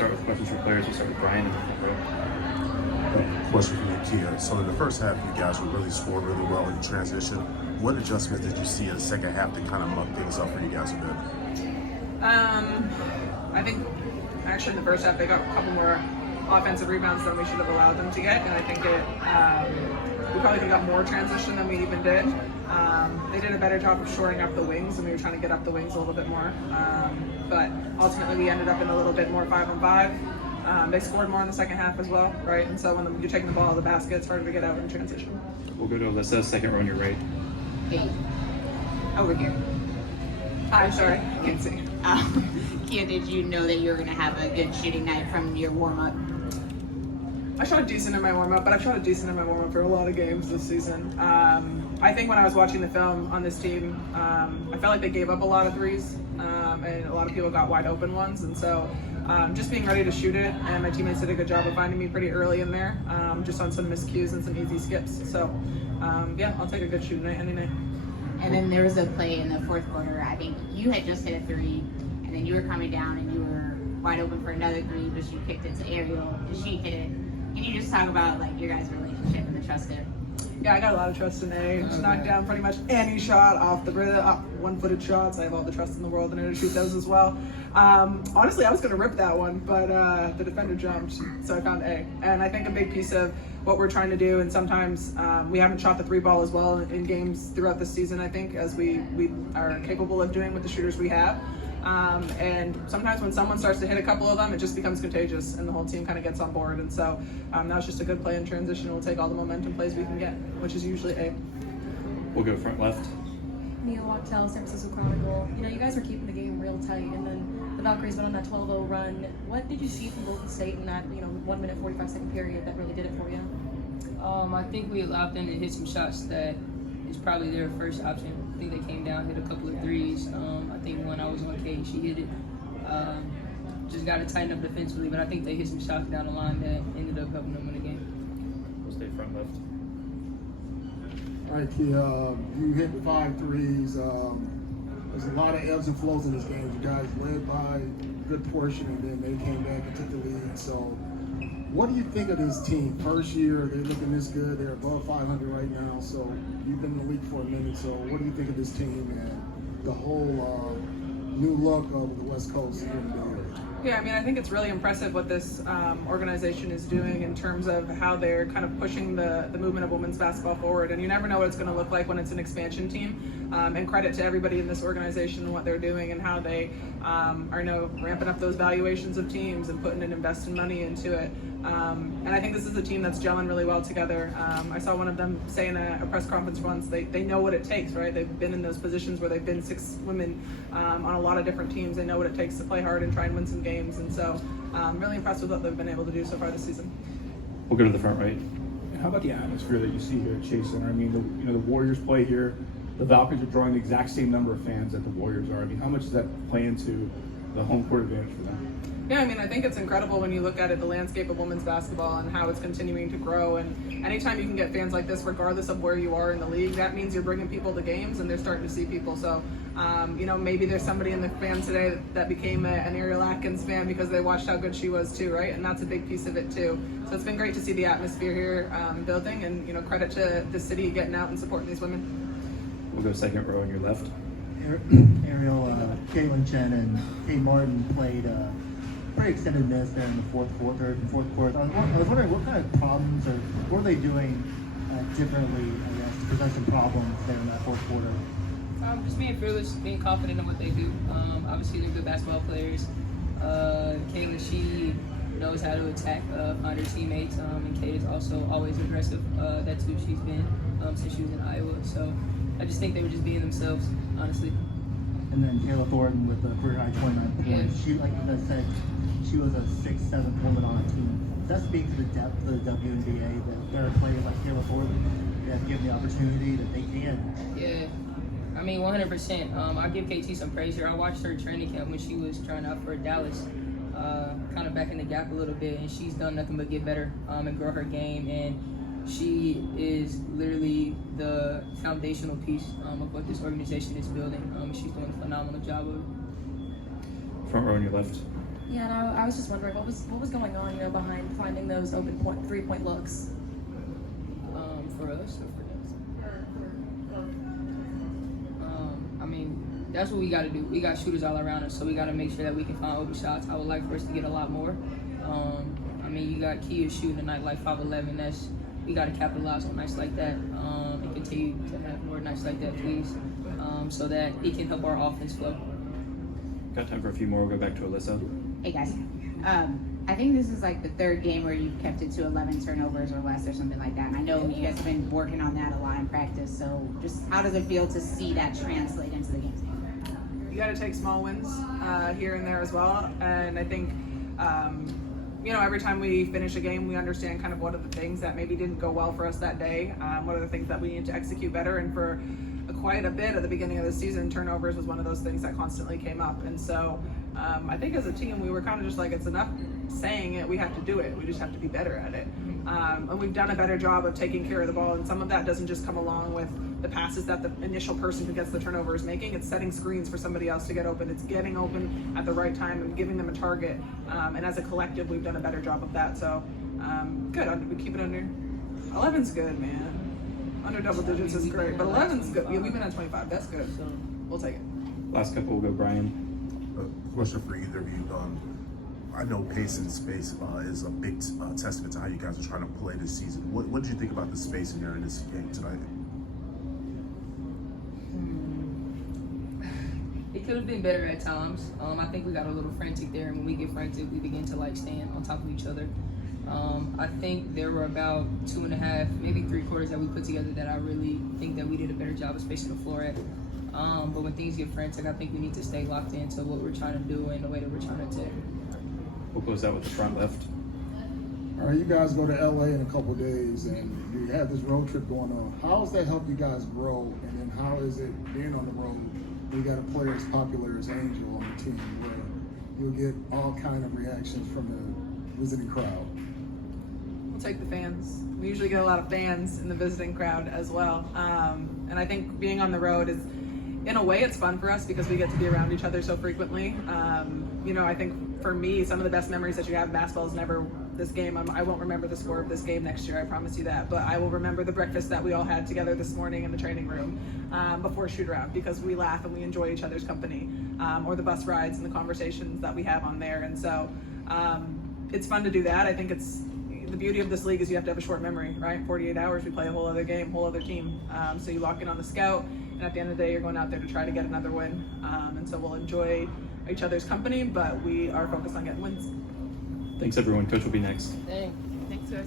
start with questions for players. We'll start with Brian in the front row. Question for you, Kia. So in the first half, you guys were really scoring really well in transition. What adjustments did you see in the second half to kind of muck things up for you guys a bit? I think actually in the first half they got a couple more offensive rebounds than we should have allowed them to get, and I think we probably could have got more transition than we even did. They did a better job of shoring up the wings, and we were trying to get up the wings a little bit more. But ultimately we ended up in a little bit more 5-on-5. They scored more in the second half as well, right? And so when you're taking the ball out of the basket, it's harder to get out in transition. We'll go to Alyssa, second row on your right. Hey, Over here. Hi, sorry, can't see. Kia, did you know that you were going to have a good shooting night from your warm-up? I shot decent in my warm-up, but I've shot a decent in my warm-up for a lot of games this season. I think when I was watching the film on this team, I felt like they gave up a lot of threes, and a lot of people got wide open ones, and so just being ready to shoot it, and my teammates did a good job of finding me pretty early in there, just on some miscues and some easy skips. So yeah, I'll take a good shooting night any night. And then there was a play in the fourth quarter. I think you had just hit a three, and then you were coming down and you were wide open for another three, but you kicked it to Ariel, and she hit it. Can you just talk about like your guys' relationship and the trust there? Yeah, I got a lot of trust in A. Just knocked down pretty much any shot off the one-footed shots. I have all the trust in the world in her to shoot those as well. Honestly, I was going to rip that one, but the defender jumped, so I found A. And I think a big piece of what we're trying to do, and sometimes we haven't shot the three ball as well in games throughout the season, I think, as we are capable of doing with the shooters we have. And sometimes when someone starts to hit a couple of them, it just becomes contagious and the whole team kind of gets on board. And so that was just a good play in transition. We'll take all the momentum plays we can get, which is usually A. We'll go front left. Neil Wachtell, San Francisco Chronicle. You know, you guys were keeping the game real tight, and then the Valkyries went on that 12-0 run. What did you see from Golden State in that, 1 minute 45-second period that really did it for you? I think we allowed them to hit some shots that is probably their first option. I think they came down, hit a couple of threes. I think when I was on Kate, she hit it. Just got to tighten up defensively, but I think they hit some shots down the line that ended up helping them win the game. We'll stay front left. All right, Kia, you hit 5 threes. There's a lot of ebbs and flows in this game. You guys led by a good portion, and then they came back and took the lead. So what do you think of this team? First year, they're looking this good. They're above 500 right now. So you've been in the league for a minute. So what do you think of this team and the whole new look of the West Coast here in the Bay Area? Yeah, I mean, I think it's really impressive what this organization is doing in terms of how they're kind of pushing the movement of women's basketball forward. And you never know what it's going to look like when it's an expansion team. And credit to everybody in this organization and what they're doing and how they are ramping up those valuations of teams and putting and investing money into it. And I think this is a team that's gelling really well together. I saw one of them say in a press conference once, they know what it takes, right? They've been in those positions where they've been 6 women on a lot of different teams. They know what it takes to play hard and try and win some games. And so I'm really impressed with what they've been able to do so far this season. We'll go to the front right. How about the atmosphere that you see here at Chase Center? I mean, the Warriors play here. The Valkyries are drawing the exact same number of fans that the Warriors are. I mean, how much does that play into the home court advantage for them? Yeah, I mean, I think it's incredible when you look at it, the landscape of women's basketball and how it's continuing to grow. And anytime you can get fans like this, regardless of where you are in the league, that means you're bringing people to games and they're starting to see people. So, maybe there's somebody in the fans today that became an Ariel Atkins fan because they watched how good she was too, right? And that's a big piece of it too. So it's been great to see the atmosphere here building, and credit to the city getting out and supporting these women. We'll go second row on your left. Ariel, Caitlin Chen and Kate Martin played pretty extended minutes there in the fourth quarter. I was wondering what kind of problems or what are they doing differently, I guess, to present some problems there in that fourth quarter? Just being fearless, being confident in what they do. Obviously, they're good basketball players. Kayla, she knows how to attack, find her teammates, and Kate is also always aggressive. That's who she's been since she was in Iowa. So I just think they were just being themselves, honestly. And then Taylor Thornton with the career high 29 points. Yeah. She, like you guys said, she was a 6'7" woman on a team. Does that speak to the depth of the WNBA that there are players like Taylor Thornton that give the opportunity that they can? Yeah. I mean, 100%. I give KT some praise here. I watched her training camp when she was trying out for Dallas, kind of back in the gap a little bit, and she's done nothing but get better and grow her game. And she is literally the foundational piece of what this organization is building. She's doing a phenomenal job of it. Front row on your left. Yeah, and I was just wondering what was going on, behind finding those open 3-point looks. For us or for them? I mean, that's what we got to do. We got shooters all around us, so we got to make sure that we can find open shots. I would like for us to get a lot more. I mean, you got Kia shooting tonight like 5'11". We got to capitalize on nights like that and continue to have more nights like that, please, so that it can help our offense flow. Got time for a few more. We'll go back to Alyssa. Hey guys, I think this is like the third game where you've kept it to 11 turnovers or less or something like that. And I know you guys have been working on that a lot in practice. So just how does it feel to see that translate into the game? You got to take small wins here and there as well. And I think, every time we finish a game, we understand kind of what are the things that maybe didn't go well for us that day. What are the things that we need to execute better? And for quite a bit at the beginning of the season, turnovers was one of those things that constantly came up. And so I think as a team, we were kind of just like, it's enough saying it, we have to do it. We just have to be better at it. And we've done a better job of taking care of the ball. And some of that doesn't just come along with the passes that the initial person who gets the turnover is making. It's setting screens for somebody else to get open. It's getting open at the right time and giving them a target. And as a collective, we've done a better job of that. So good. We keep it under. 11's good, man. Under double digits is great, but 11's good. Yeah, we've been at 25. That's good. So we'll take it. Last couple, we'll go Brian. Question for either of you. I know pace and space is a big testament to how you guys are trying to play this season. What did you think about the space in there in this game tonight? It could have been better at times. I think we got a little frantic there, and when we get frantic, we begin to stand on top of each other. I think there were about 2.5, maybe 3 quarters that we put together that I really think that we did a better job of spacing the floor at. But when things get frantic, I think we need to stay locked into what we're trying to do and the way that we're trying to attack. We'll close out with the front left. All right, you guys go to LA in a couple days, and you have this road trip going on. How does that help you guys grow? And then how is it being on the road? We got a player as popular as Angel on the team, where you'll get all kind of reactions from the visiting crowd. We'll take the fans. We usually get a lot of fans in the visiting crowd as well. And I think being on the road is, in a way, it's fun for us because we get to be around each other so frequently. I think for me, some of the best memories that you have in basketball is never this game. I won't remember the score of this game next year, I promise you that. But I will remember the breakfast that we all had together this morning in the training room before shoot around, because we laugh and we enjoy each other's company, or the bus rides and the conversations that we have on there. And so it's fun to do that. I think it's the beauty of this league is you have to have a short memory, right? 48 hours, we play a whole other game, whole other team. So you lock in on the scout, and at the end of the day, you're going out there to try to get another win. And so we'll enjoy each other's company, but we are focused on getting wins. Thanks, everyone. Coach will be next. Dang. Thanks, guys.